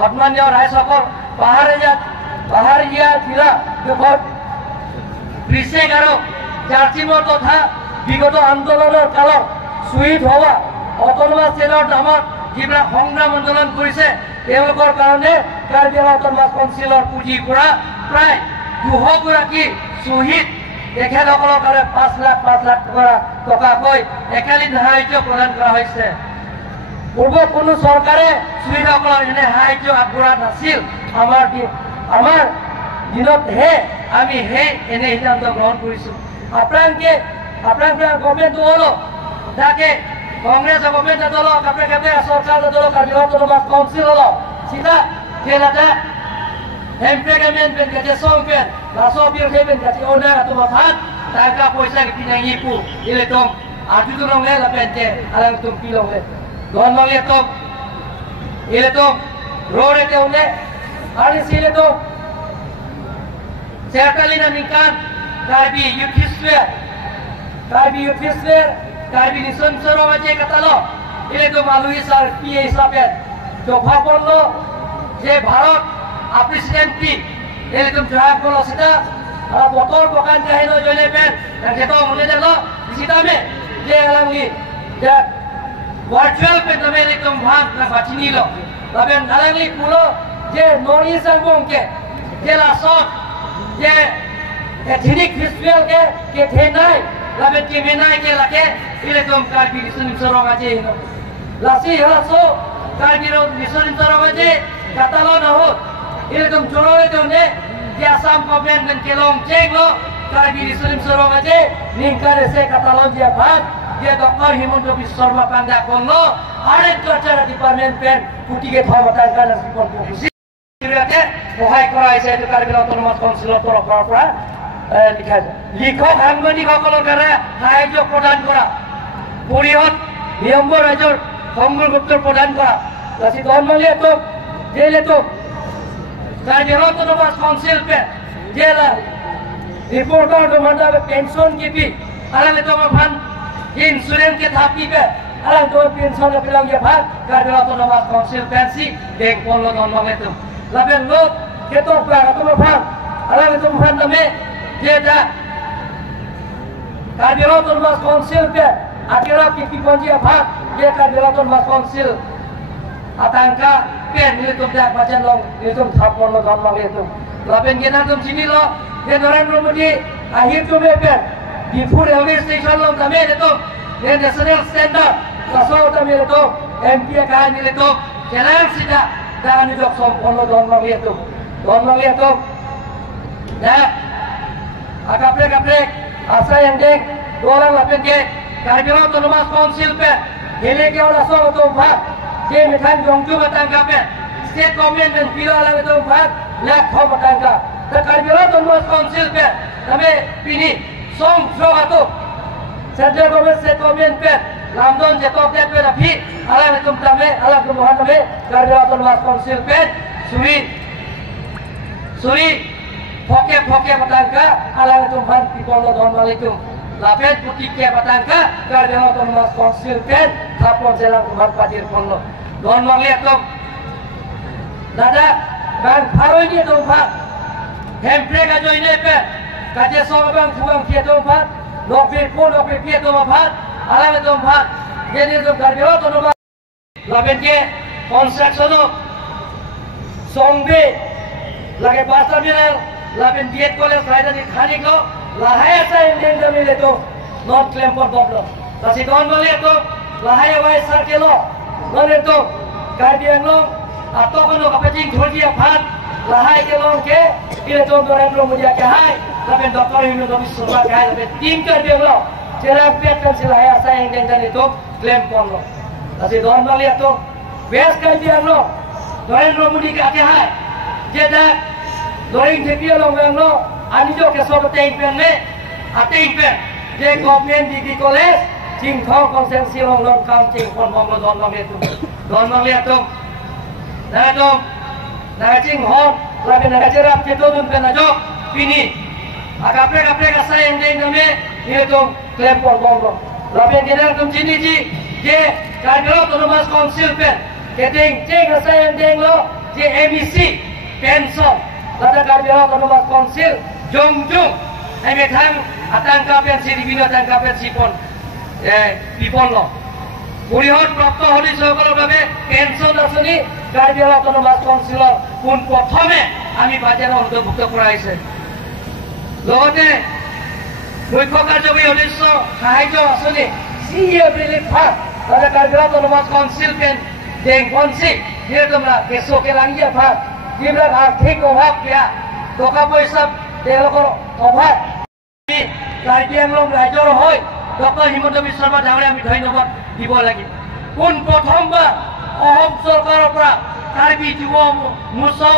সন্মানীয় ৰাইজসকল পাহাৰীয়া জিলা দেশত কৃষক আৰু জাৰ্চিমৰ তথা বিগত আন্দোলনৰ কালত শ্বহীদ হোৱা অটলমা চেলৰ নামত যিবিলাক সংগ্ৰাম আন্দোলন কৰিছে তেওঁলোকৰ কাৰণে কাৰ্বি আংলং অটলমা কাউন্সিলৰ পুঁজিৰ পৰা প্ৰায় 200 গৰাকী শ্বহীদ তেখেতসকলৰ কাৰণে 5 লাখ টকাকৈ একালিক সাহায্য প্ৰদান কৰা হৈছে। পূৰ্ব কোনো চৰকাৰে শ্বহীদসকলক এনে সাহায্য আগবঢ়োৱা নাছিল। আমাৰ দিনতহে আমি এনে সিদ্ধান্ত গ্ৰহণ কৰিছোঁ। আপোনালোকে গভর্নমেন্ট হলো যাকে কংগ্রেস গভর্নমেন্ট হলো আপনাকে সরকার হলো কার্বি আংলং অটোনমাস কাউন্সিল হলো sila kelada employment ben kaje songpen laso biar ben kaje ona atau mahat tangka poisa pinangi pu ile tom atu tu nong le la pente alang tum pilong le don nong le tom ile tom rode te one ali sile to serkalina nikan karbi yudhiswer karbi nison soro aje katalo ile to malui sar pie hisabe জফা করলো যে ভারত প্রেসিডেন্টটি এরকম জবাব করলো সেটা বতর বকান চাহিল জলে PAN সেটা মনে দেখলো সিটামে যে আলামলি যে ভার্চুয়াল পেন নামে এরকম ভাগ না বাঁচি নিল তবে নালাংলি পুরো যে নড়ি সাংবংকে যে লাসট যে এথনিক ফেস্টিভ্যাল কে থে নাই তবে কে মেনাই কে লাকে এরকম কার্বি সরং আছে লাসি হলাসো কার্বির মিশন তরবাজে কাতালো নহত এরকম জোরে জনে যে আসাম গভর্নমেন্ট বেন কেলং চেগলো কার্বি মিশন তরবাজে নিংকারে সে কাতালো যে ভাগ যে ডক্টর হিমন্ত বিশ্ব শর্মা পান্ডা করলো আরেক কালচার ডিপার্টমেন্ট পেন কুটিকে থবতার কারণে রিপোর্ট করছি সিরিয়াতে সহায় করা হয়েছে কার্বি অটোনমাস কাউন্সিলৰ তৰফৰ পৰা লিখা আছে লিখক সাংবাদিকসকলৰ কাৰণে সাহায্য প্ৰদান কৰা পৰিষদ নিয়ম ৰাজ্যৰ সংগ্রগুপ্তর প্রদান করা লাসি ধর্মলে তো জেলে তো কার্বি আংলং অটোনমাস কাউন্সিল पे जेला रिपोर्टर तो मंडा पेंशन की भी अलग तो भान इंश्योरेंस के थापी पे अलग तो पेंशन के बिlang ये भाग Karbi Anglong autonomous council Pence देख बोलो धर्मले तो लाबे लोग के तो तो भाग अलग तो भान में ये जा कार्बि आंलং অটোনমাস काउंसिल पे akhirnya pipi kunci apa dia kan dilakukan mas konsil atangka pen itu dia baca long itu tapon lo gampang itu lapen kita tuh sini lo dia Narendra Modi akhir tuh pen di food railway station lo kami itu dia national standard kasau kami itu MP kan itu jalan sida dan itu sompon lo gampang itu dah akaplek asa yang dek orang lapen dia Karbi Anglong autonomous council पे गेले के और असो तो भाग जे मिठान जोंजू बतांगा पे state government में pillow वाला तो भाग लाख खो बतांगा तो कार्बि आंलং অটোনমাস काउंसिल पे हमें पिनी सोंग जो आतो सेंट्रल गवर्नमेंट स्टेट गवर्नमेंट पे लामदोन जे तो पे रफी अलग तुम तमे अलग तुम वहां तमे कार्बि आंलং অটোনমাস काउंसिल पे सुरी फोके बतांगा अलग तुम भाग पिपोलो दोन वाले तुम lapet putih ke batangka Kaarbi Anglong autonomous council pen tapon jalan kumar patir ponlo don mangliat tom dada bang haroi ni tom phat hempre ka joine pe kaje so bang thubang ke tom phat nokpir ke tom phat alame tom phat gene tom Kaarbi Anglong autonomous lapet ke construction songbe lage pasar mineral lapet diet college raida di khani ko lahaya sa Indian family to non claim for problem. Kasi don mali itu lahai awai sarkelo non itu Karbi Anglong atau kono kapacing thodi aphan lahai kelong ke ile ton Narendra Modi ke hai lapen Dr. Himanta Biswa Sarma ke hai lapen team Karbi Anglong cera pet kan silahai asa yang dengdan itu claim ponlo. Kasi don mali itu West Karbi Anglong Narendra Modi ke hai jeda doing thepi along Anglong anijo ke sob tein pen me atein pen je government degree college Jing Thong Consensi Long Long Kam Jing Pon Mong Lo Don Long Liatung Don Long Liatung Nah Jing Hong Labi Naga Jerap Jito Dun Penajok Pini Agapre Kasa Yang Deng Name Liatung Klaim Pon Mong Lo Labi Yang Tum Jini Ji Je Kargelo Autonomous Council Pen Keting Jing Kasa Yang Deng Lo Je MEC Penson Lada Kargelo Autonomous Council Jong Eme Thang Atangka Pen Siribino Atangka Pen Sipon Piponlo Purihon Prapto Holi Sokol Babe Pension Asoni Karbi Anglong Autonomous Council Pun Prothome Ami Bajara Ontobhukত কৰাইছে লগতে মুখ্য কাৰ্যবাহী সদস্য সাহায্য আঁচনি CA Relief Fund তারা Karbi Anglong Autonomous Council পেন দেং পঞ্চি যে তোমরা কেশো কেলাঙ্গিয়া ফান্ড যিবিলাক আৰ্থিক অভাৱ দিয়া টকা পইচা তেওঁলোকৰ অভাৱ Karbi Anglong ৰাজ্যৰ হৈ Dr. Himanta Biswa Sarma ডাঙৰীয়া আমি ধন্যবাদ দিব লাগিব কোন প্ৰথমবাৰ অসম চৰকাৰৰ পৰা কাৰ্বি যুৱ মৰ্চা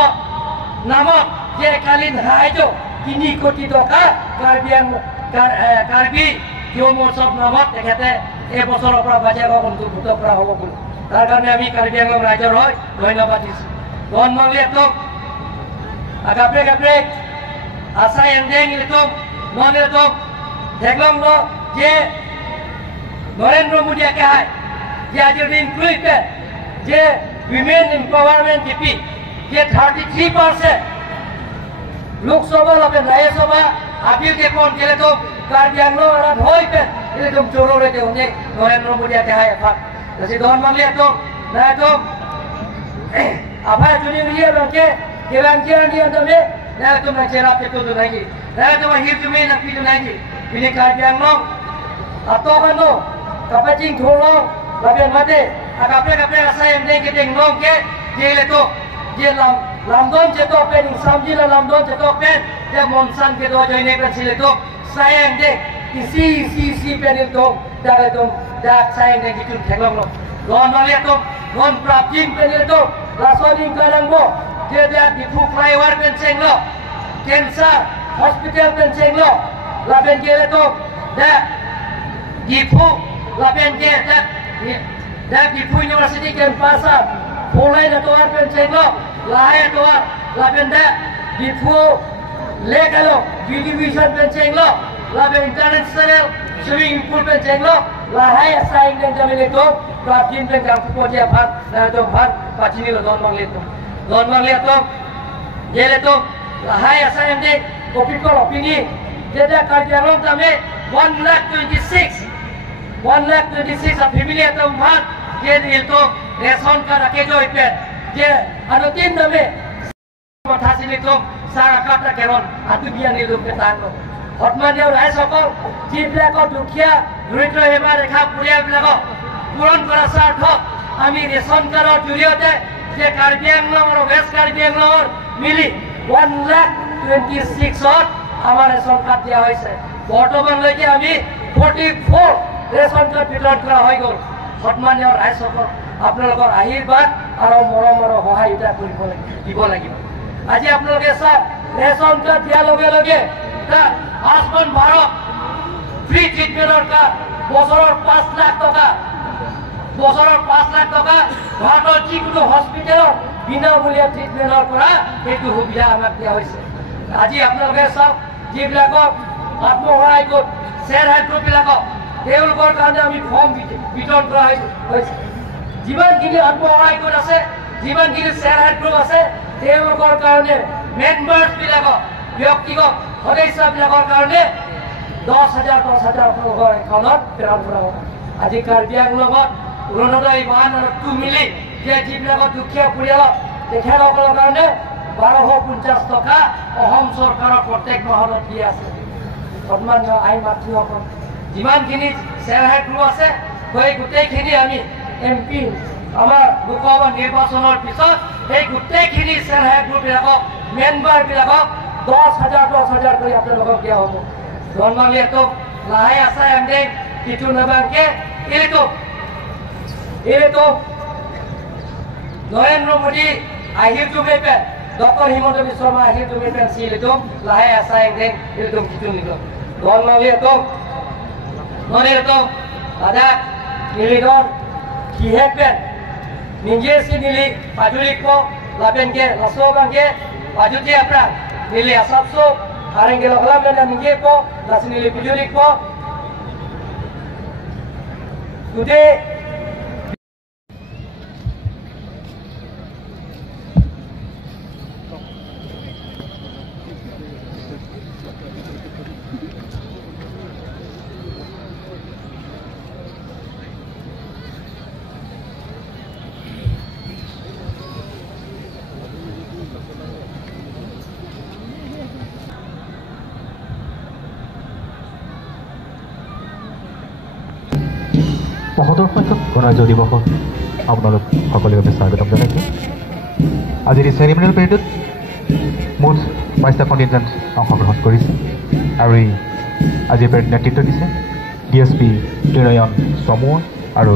নামত যে কালীন সাহায্য 3 কোটি টকা কাৰ্বি যুৱ মৰ্চাৰ নামত তেখেতে এই বছৰৰ পৰা বাজেট অন্তৰ্ভুক্ত কৰা হ'ব বুলি তাৰ কাৰণে আমি কাৰ্বি আংলং ৰাজ্যৰ হৈ ধন্যবাদ দিছোঁ don mangliatok agapre asa yang deng itu non itu deglong lo je Narendra Modi ke hai je ajur include je women empowerment DP je 33% Lok Sabha lapen Raya Sabha apil ke kon kele to Karbi Anglong ara hoi pe ile tum choro re de one Narendra Modi ke hai afak jadi don mangliatok na to apa juni dia bangke kiran dia dame na to na chera pe to nagi na to hir tume na pi nagi ini Karbi Anglong atau kano kapacing tholong laben mate agapre asa yang deng ke deng long ke jele to je lamdon je to pen samji la lamdon je to pen je monsan ke do joine pe sile to sayang deng isi pen to dare to dak sayang deng kitun thelong lo lon wale to lon prapjing pen to lasoding kadang bo je dak difu flyover pen seng lo cancer hospital pen seng lo laben jele to dak difu laben je dak difu university campus Polai na toar pensenglo, lahai toar, labenda difu lekalo, division pensenglo, labe international swimming pool pensenglo, lahai asaing dan jamile to, prapjin pen kampu poja bhat, na to bhat pachini lo don mangle to, jele to, lahai asaing de kopikol opini, jeda Karbi Anglong tame 126 a family atom bhat, jede to ration card রাখে জয়পেন যে আরো তিন দামে কথা সিলিকম সারা কাটা কেরন আতু বিয়া নিলুম পেতাঙ্গ হতমানিয়ার রায় সকল যিবিলাকৰ দুখীয়া দৰিদ্ৰ সীমা ৰেখা পৰিয়ালবিলাকক পূৰণ কৰা স্বাৰ্থ আমি ৰেশন কাৰ্ডৰ জৰিয়তে যে কাৰ্বি আংলং আৰু ৱেষ্ট কাৰ্বি আংলঙৰ মিলি 126ত আমাৰ ৰেশন কাৰ্ড দিয়া হৈছে বৰ্তমানলৈকে আমি 44 ৰেশন কাৰ্ড বিতৰণ কৰা হৈ গ'ল হতমানিয়াৰ ৰায় সকল আপোনালোকৰ আশীৰ্বাদ আৰু মৰমৰ সহায় দিব লাগিব আজি আপোনালোকে চাওক ৰেশন কাৰ্ড দিয়াৰ লগে লগে আয়ুষ্মান ভাৰত ফ্ৰী ট্ৰিটমেণ্টৰ কাৰ্ড বছৰৰ 5 লাখ টকা ভাৰতৰ যিকোনো হস্পিটেলত বিনামূলীয়া ট্ৰিটমেণ্টৰ পৰা সেইটো সুবিধা আমাক দিয়া হৈছে আজি আপোনালোকে চাওক যিবিলাকক আত্মসহায়ক গোট শ্বেয়াৰ হেল্প গ্ৰুপবিলাকক তেওঁলোকৰ কাৰণে আমি ফৰ্ম বিতৰণ কৰা হৈছে যিমানখিনি আত্মসহায়ক গোট আছে যিমানখিনি শ্বেয়াৰ হেল্প গ্ৰুপ আছে তেওঁলোকৰ কাৰণে মেম্বাৰ্ছবিলাকক ব্যক্তিগত সদস্যবিলাকৰ কাৰণে 10,000 আপোনালোকৰ একাউণ্টত প্ৰেৰণ কৰা হ'ব আজি কাৰ্বি আংলঙত অৰুণোদয় ইমান আৰু টু মিলি যে যিবিলাকৰ দুখীয়া পৰিয়ালক তেখেতসকলৰ কাৰণে 1250 টকা অসম চৰকাৰৰ প্ৰত্যেক মাহত দি আছে সন্মানীয় আই মাতৃসকল যিমানখিনি চেয়াৰহেড গ্ৰুপ আছে সেই গোটেইখিনি আমি MP আমাৰ লোকসভা নিৰ্বাচনৰ পিছত সেই গোটেইখিনি চেয়াৰহেড গ্ৰুপবিলাকক মেম্বাৰবিলাকক 10,000 কৰি আপোনালোকক দিয়া হ'ব ধন্যবাদ লাহে আছে এমনি কিছু নাবাকে itu Narendra Modi akhir tu mepen Dr. Himanta Biswa Sarma akhir tu mepen sil itu lahe asa engdeng itu kitu nito don mali itu nore itu ada nilidon kihepen ninje si nili pajulik ko lapen ke laso bangke pajuti apra nili asapso arenge loklam dan ninje ko las nili pajulik ko today মহোদৰ সংখ্যক গণৰাজ্য দিৱসত আপোনালোক সকলোৰে বাবে স্বাগতম জনাইছোঁ আজিৰ এই চেৰিমনিয়েল পেৰেডত মুঠ 22টা কণ্টিনজেণ্ট অংশগ্ৰহণ কৰিছে আৰু এই আজিৰ পেৰেড নেতৃত্ব দিছে DSP ত্ৰিনয়ন চমুৱা আৰু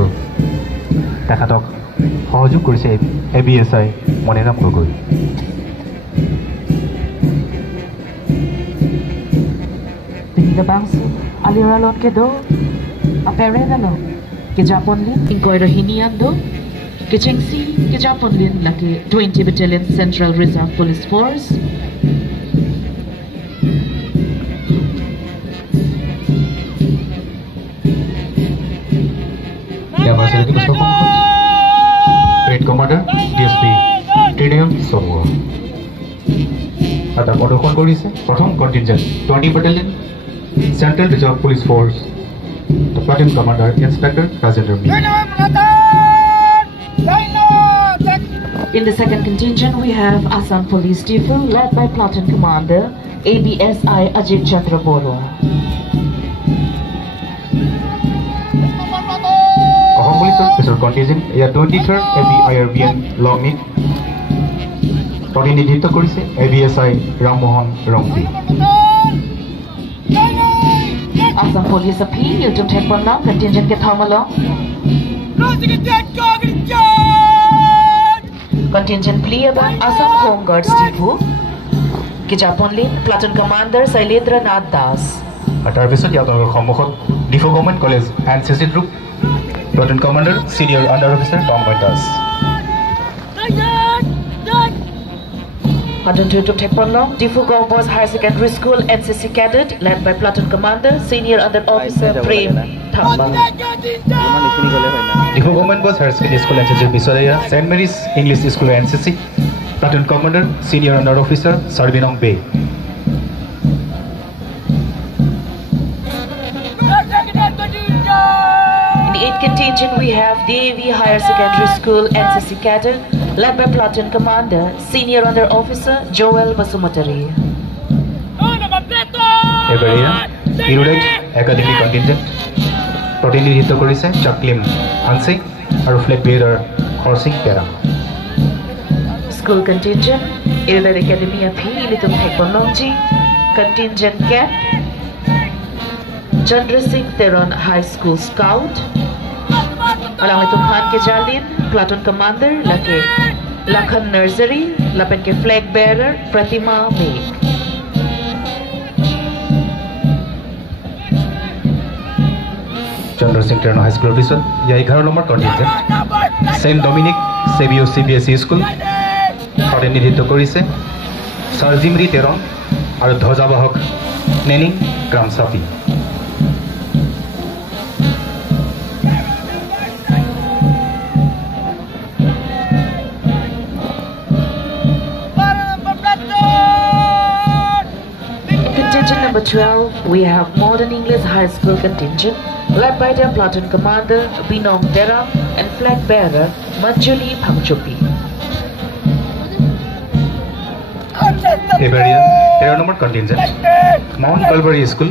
তেখেতক সহযোগ কৰিছে ABSI Maniram Gogoi Bangsu aliralon kedo aperevelo ke Japonlin inkoiro hiniando ke chengsi ke Japonlin laki 20 Battalion Central Reserve Police Force Parade Commander DSP Tirnayan Somua Ata প্ৰদৰ্শন কৰিছে প্ৰথম কণ্টিনজেণ্ট 20 Battalion Central Reserve Police Force, the Platoon Commander, Inspector Rajendra Meena. In the second contingent, we have Assam Police Depot, led by Platoon Commander ABSI Ajit Chandra Boro. Ahom Police Officer Contingent, 23rd ABIRBN Longmead. প্ৰতিনিধিত্ব কৰিছে ABSI Rammohan Rongpi. Assam Police Appeal, you don't take one now, contingent get home along. Contingent plea about Assam Home Guards Depot, Kijaponlin, Platoon Commander Sailendra Nath Das. তাৰ পিছত ইয়াত সন্মুখত Diphu government college NCC group Platoon Commander Senior Under Officer Tom Das. Adontutum Tekponlong, Difu Boys Higher Secondary School, NCC Cadet, led by Platoon Commander, Senior Under Officer Prem Thamba. Difu Government Boys Higher Secondary School, NCC Bisolaya, St. Mary's English School, NCC, Platoon Commander, Senior Under Officer Sarbinong Bay. In the 8th contingent, we have DAV Higher Secondary School, NCC Cadet, led by Platoon Commander, Senior Under Officer Joel Basumatari. Eberia, Irudite Academy Contingent, প্ৰতিনিধিত্ব কৰিছে Chaklim Hansi আৰু Flag Bearer Horsing Pera. School contingent, Irudite Academy of Hilitum Tekponlongji, contingent Cap, Chandra Singh Teron High School Scout, along with Khan Kejalin, Platoon Commander, Lakhan Nursery, Lapen ke Flag Bearer, Pratima May. Chandra Singh Teron High School Officer, 11 number contingent, St. Dominic Savio CBSE School, প্ৰতিনিধিত্ব কৰিছে Sarjimri Teron আৰু ধ্বজাবাহক Nening Kramsapi. Number 12, we have Modern English High School contingent, led by their Platoon Commander Binong Dera and Flag Bearer Manjuli Pangchupi. Eberia, 13 number contingent, Mount Calvary School,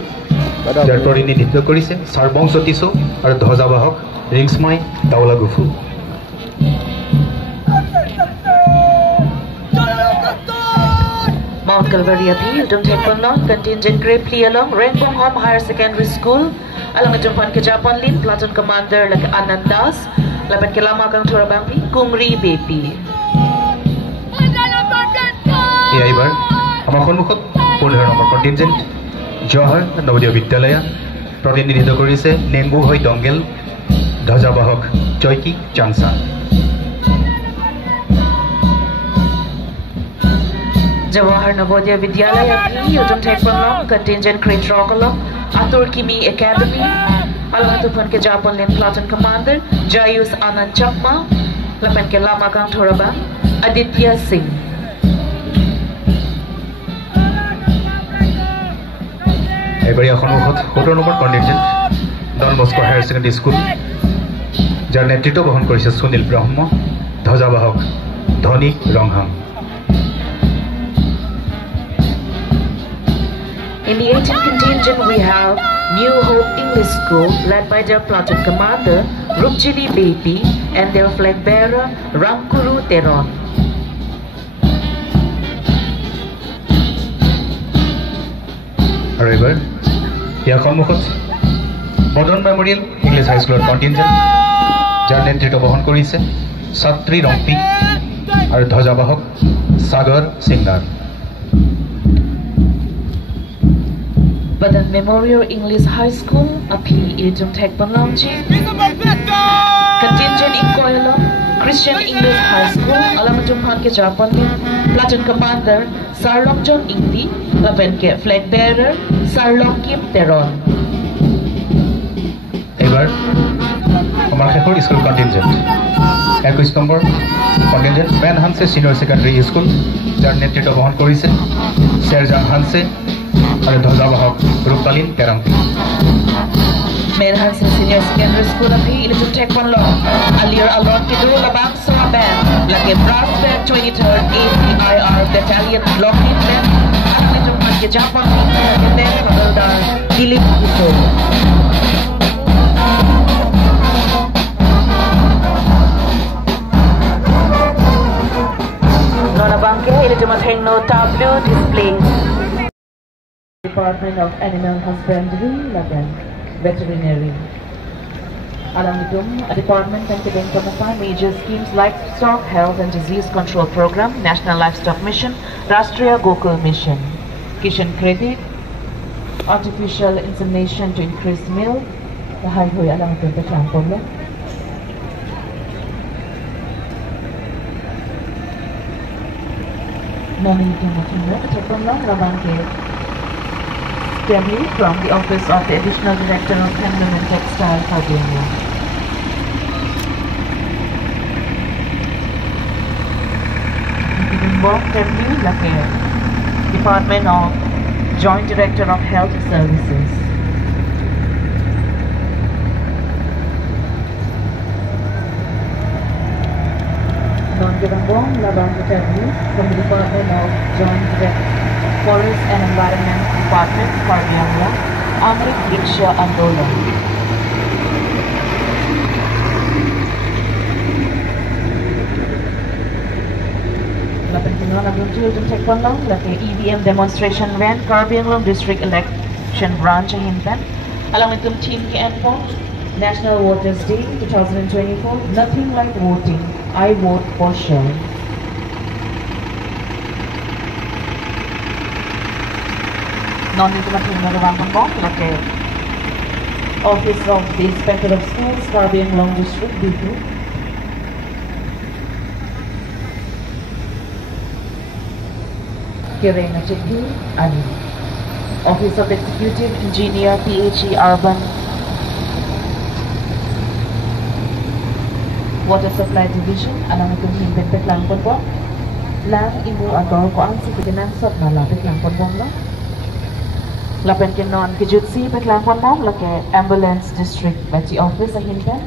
যাৰ প্ৰতিনিধিত্ব কৰিছে চাৰবং সতীশো আৰু ধ্বজাবাহক ৰিংছমাই দাউলা গুফু। Mount Calvary Appeal, Udom Taekwondo, contingent grade play along Rainbow Home Higher Secondary School, along with Jumpan ke Japan Lin, Platoon Commander like Anandas, lapat ke lama kang Turabangpi, Kungri Baby. এইবাৰ আমাৰ সন্মুখত 15 number কণ্টিনজেণ্ট Jawahar Navodaya বিদ্যালয় প্ৰতিনিধিত্ব কৰিছে নেংগু হৈ দংগেল ধ্বজাবাহক চৈকি চাংসা। Jawahar Navodaya Vidyalaya P, Udom Taekwondo, contingent grade Rokolong, Atur Kimi Academy, along with Jumpan ke Japan Lin, Platoon Commander, Jayus Anand Chapma, lapat ke lama kang Turabang, Aditya Singh. এইবাৰ সন্মুখত 17 number contingent Don Bosco higher secondary school, যাৰ নেতৃত্ব বহন কৰিছে সুনীল ব্ৰহ্ম, ধ্বজাবাহক ধনী Ronghang. In the 18th contingent, we have New Hope English School, led by their platoon commander, Rupjini Baby, and their flag bearer, Rangkuru Teron. আৰু এইবাৰ ইয়াৰ সন্মুখত বদন মেমৰিয়েল ইংলিছ হাইস্কুলৰ কণ্টিনজেণ্ট, যাৰ নেতৃত্ব বহন কৰিছে ছাত্ৰী ৰম্পি আৰু ধ্বজাবাহক সাগৰ সিংনাৰ। Badan Memorial English High School, Api Udom Taekwondo, contingent in Koyalong, Christian English High School, along with Jumpan ke Japan Lin, Platoon Commander, Sarlong John Indi, lapan ke flag bearer, Sarlong Kim Teron. এইবাৰ আমাৰ শেষৰ school contingent 21 number contingent মেন হানছে senior secondary school, যাৰ নেতৃত্ব বহন কৰিছে শ্বেৰজাং হানছে আৰু ধ্বজাবাহক ৰূপতালিন কেৰাংপি। Menhansen Senior Secondary School Api Udom Taekwondo, Alir Alon Kidu Labang Soaban, lagi Brass Band 23rd ACIR Battalion Lockheed Band, along with Jumpan ke Japan Lin, and then Havildar Dilip Kuso. Nona Bangke, Udom Taekwondo tableau displays. Department of Animal Husbandry, Lagan, Veterinary. Alam itum, a department and upon major schemes like Livestock Health and Disease Control Program, National Livestock Mission, Rastriya Gokul Mission, Kishan Credit, Artificial Insemination to increase milk, the high hoy alam itum the problem. Nani itum from the Office of the Additional Director of Handloom and Textile, Sardinia. Department of Joint Director of Health Services. Non-Givambong, Labang from the Department of Joint Director Forest and Environment Department, Karbiangla, Amrit Diksha Andolan. Lapan Udom Taekwondo, EVM demonstration van, Karbiangla District Election Branch Hintan, along with Team Kenpo, National Voters Day 2024, nothing like voting, I vote for sure. Office of the Inspector of Schools, Karbiangla District, B2. Kirena Chekki, Ali. Office of Executive Engineer, PHE Urban. Water Supply Division, alam ito himpit lang po. Lang imo ator ko ang sipikinan sa malapit lang po mo. Lapan kinon kijutsi petlang pon mo lake ambulance district bati office sa hinten.